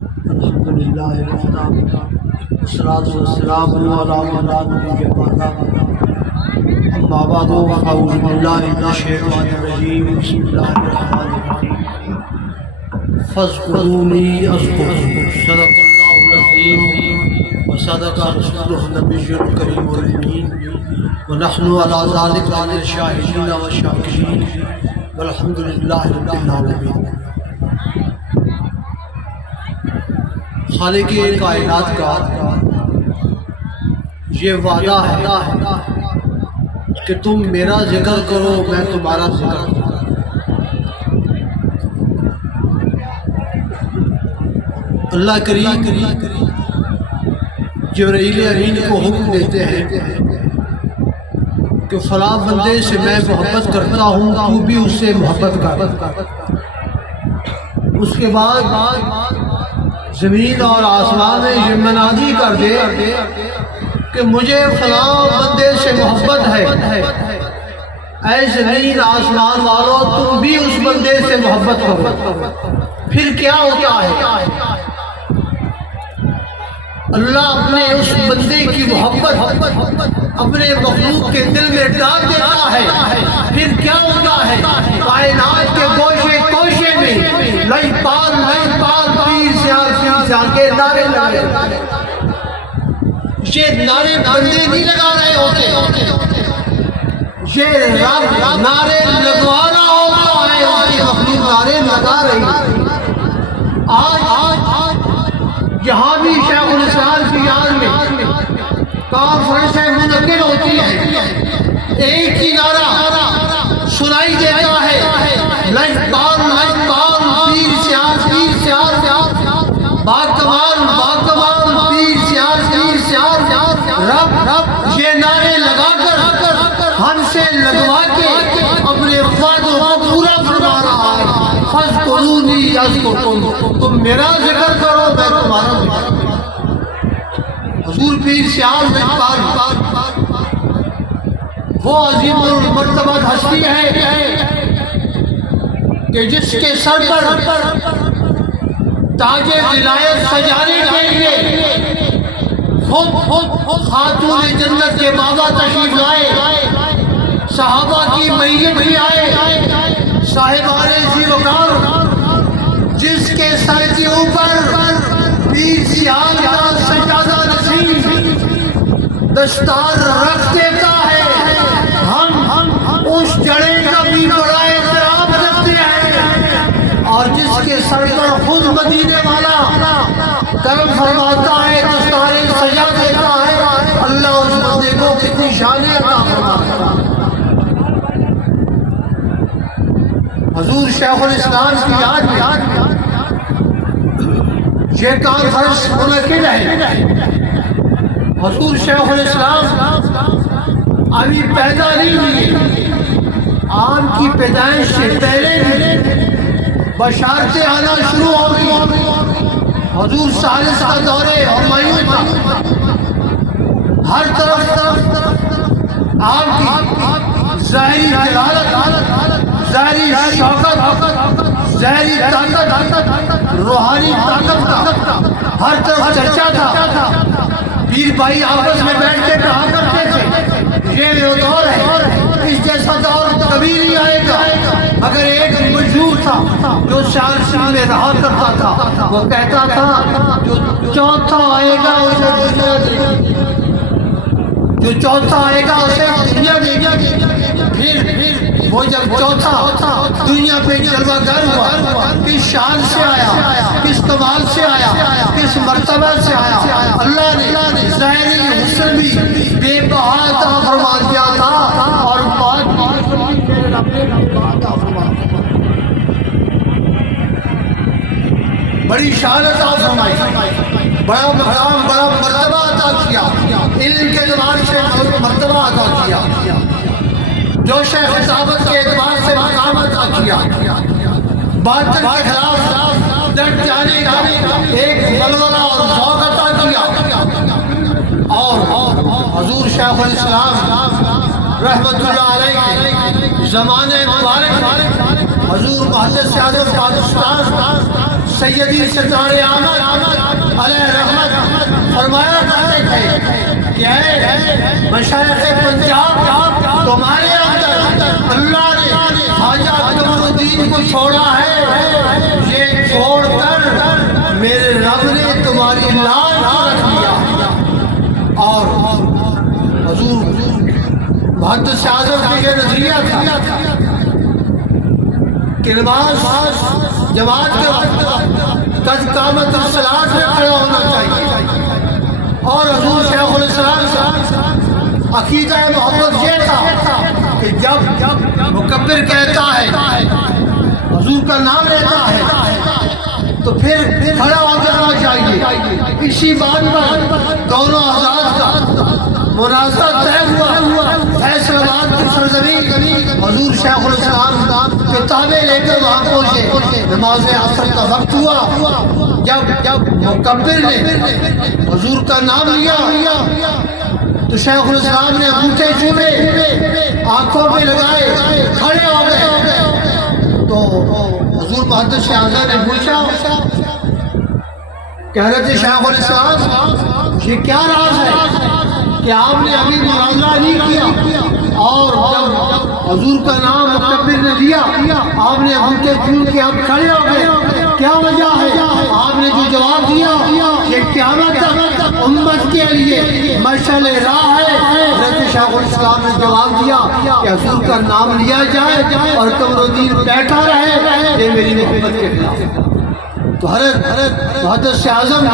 الحمد للہ والصلاة والسلام علی من لا نبی بعدہ اما بعد فاعوذ باللہ من الشیطان الرجیم بسم اللہ الرحمن الرحیم فاذکرونی اذکرکم صدق اللہ العظیم وصدق رسولہ النبی الکریم الامین ونحن علی ذلک من الشاہدین والشاکرین والحمد للہ رب العالمین۔ خالق کائنات کا یہ وعدہ ہے کہ تم میرا ذکر کرو میں تمہارا ذکر کروں۔ اللہ کریم جبرائیل امین کو حکم دیتے ہیں کہ فلاں بندے سے میں محبت کرتا ہوں تو بھی اس سے محبت کر۔ اس کے بعد زمین اور آسمان میں یہ منادی کر دے کہ مجھے فلاں بندے سے محبت ہے، اے زمین آسمان والو تم بھی اس بندے سے محبت کرو۔ پھر کیا ہوتا ہے؟ اللہ اپنے اس بندے کی محبت اپنے مخلوق کے دل میں ڈال دیتا ہے۔ پھر کیا ہوتا ہے؟ کائنات کے گوشے کوشے میں لئی پال پیر سیال کے نعرے لگے۔ یہ نعرے بندے نہیں لگا رہے ہوتے، یہ رب نعرے لگوا رہا ہوتا ہے، اور یہ مخلوق نعرے لگا رہی ہے۔ آج جہاں بھی شیخ الاسلام کی یاد میں کانفرنسیں منعقد ہوتی ہیں، ایک ہی نعرہ سنائی دیتا ہے، لجپال پیر سیال باکمال پیر سیال رب یہ نعرے لگا کر ہم سے لگوا کے اپنے وعدوں کو پورا فرما رہا ہے۔ فاذکرونی اذکرکم، تم میرا ذکر کرو میں تمہارا ذکر کروں۔ حضور پیر سیال لجپال وہ عظیم المرتبہ ہستی ہے کہ جس کے سر پر تاج ولایت سجانے کے لیے خود خاتون جنت کے بابا تشریف لائے، صحابہ کی میت بھی آئے، صاحبان ذی وقار جس کے سر کے اوپر پیر سیال کا سجادہ نشین دستار رکھ دیتا ہے، ہم اس جڑے کا بھی بڑا احترام رکھتے ہیں، اور جس کے سر پر خود مدینے والا کرم فرماتا ہے، دستار سجا دیتا ہے، اللہ اس بندے کو کتنی شان عطا فرماتا ہے۔ حضور شیخ الاسلام کی یاد میں یہ کانفرنس منعقد ہے۔ حضور شیخ الاسلام ابھی پیدا نہیں ہوئی، آن کی پیدائش سے پہلے بھی بشارتیں آنا شروع ہو گئی۔ حضور ثالث کا دورے ہمایوں تھا، ہر طرف آپ کی ظاہری جلالت، ظاہری شوکت، ظاہری طاقت، روحانی طاقت کا ہر طرف چرچا تھا۔ پیر بھائی آپس میں بیٹھ کے کہا کرتے تھے یہ وہ دور ہے، اس جیسا دور کبھی نہیں آئے گا، مگر ایک مجبور تھا جو شان میں رہا کرتا تھا، وہ کہتا تھا جو چوتھا آئے گا اسے دنیا دے گی، جو چوتھا آئے گا اسے دنیا دے گی۔ پھر وہ جب چوتھا دنیا پہ جلوہ گر ہوا، کس شان سے آیا، کس کمال سے آیا، کس مرتبہ سے آیا، اللہ نے ظاہری حسن بھی بے بہا عطا فرما دیا تھا، اور بڑی شان عطا فرمائی، بڑا مقام بڑا مرتبہ عطا کیا، علم کے اعتبار سے مرتبہ عطا کیا، جوش خطابت کے اعتبار سے مقام عطا کیا، باطل کے خلاف ڈٹ جانے کا ایک ولولہ اور ذوق عطا کیا، اور حضور شیخ الاسلام رحمت اللہ علیہ زمانے مبارک حضور محدث اعظم پاکستان سیدی سردار احمد علیہ رحمت فرمایا کرتے تھے کہ اے مشائخ پنجاب، تمہارے اندر اللہ نے خواجہ قمر الدین کو چھوڑا ہے، یہ چھوڑ کر میرے رب نے تمہاری لاج کو رکھ لیا۔ اور حضور محدث اعظم کا یہ نظریہ تھا کہ نماز جماعت کے وقت قد قامت الصلاۃ میں کھڑا ہونا چاہیے، اور حضور شیخ الاسلام کا عقیدہ محبت یہ تھا کہ جب مکبر کہتا ہے، حضور کا نام لیتا ہے، تو پھر کھڑا ہو جانا چاہیے۔ اسی بات پر دونوں حضرات کا مناظرہ طے ہوا۔ فیصل آباد کی سرزمین حضور شیخ الاسلام کتابیں لے کر وہاں پہنچے۔ نماز عصر کا وقت ہوا، جب مکبر نے حضور کا نام لیا تو شیخ الاسلام نے انگوٹھے چومے، آنکھوں پہ لگائے، کھڑے ہو گئے۔ تو حضور محدث اعظم نے پوچھا کہ حضرت شیخ الاسلام یہ کیا راز ہے کہ آپ نے ابھی مناظرہ نہیں کیا، اور جب حضور کا نام مکبر نے لیا آپ نے انگوٹھے چوم کے آپ کھڑے ہو گئے، کیا وجہ ہے؟ آپ نے جو جواب دیا یہ قیامت تک امت کے لیے مشعل راہ ہے۔ حضرت شیخ الاسلام نے جواب دیا کہ حضور کا نام لیا جائے اور قمر الدین بیٹھا رہے، یہ میری محبت کے خلاف ہے۔ تو حضرت محدث اعظم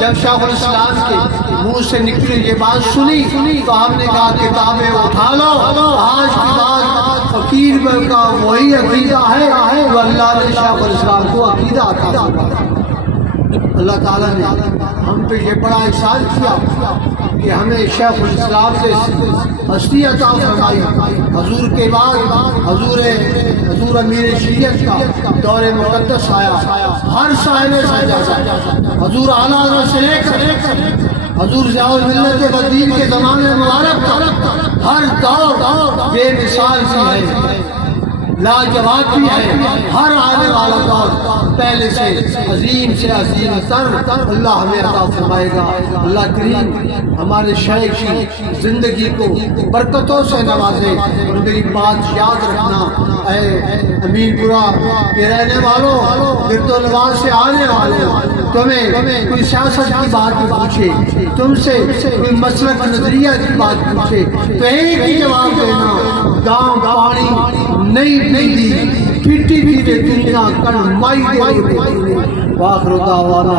جب شیخ الاسلام کے منہ سے نکلی یہ بات سنی تو آپ نے کہا کتابیں اٹھا لو، آج کی بات فقیر کا وہی عقیدہ ہے جو اللہ نے شیخ الاسلام کو عقیدہ عطا کیا۔ اللہ تعالیٰ نے ہم پہ یہ بڑا احسان کیا کہ ہمیں شیخ الاسلام سے ہستی عطا فرمائی۔ حضور کے بعد حضور امیر شریعت کا دور مقدس آیا، ہر صاحب سجادہ حضور اعلیٰ حضرت سے لے کر حضور ضیاء الملت بدین کے زمانے مبارک کا ہر دور بے مثال بھی ہے، لاجواب بھی ہے۔ ہر آنے والا دور پہلے سے عظیم سے عظیم تر اللہ ہمیں عطا فرمائے گا۔ اللہ کریم ہمارے شیخ کی زندگی کو برکتوں سے نوازے۔ اور میری بات یاد رکھنا، اے امین پورہ کے رہنے والوں، گرد و نواز سے آنے والوں، تمہیں کوئی سیاست کی بات پوچھے، تم سے کوئی مسلک نظریہ کی بات پوچھے تو ایک ہی جواب دینا، گاؤں پانی نہیں دی، پھٹی پھٹے دنیا کر مائی دے۔ واخر دعوانا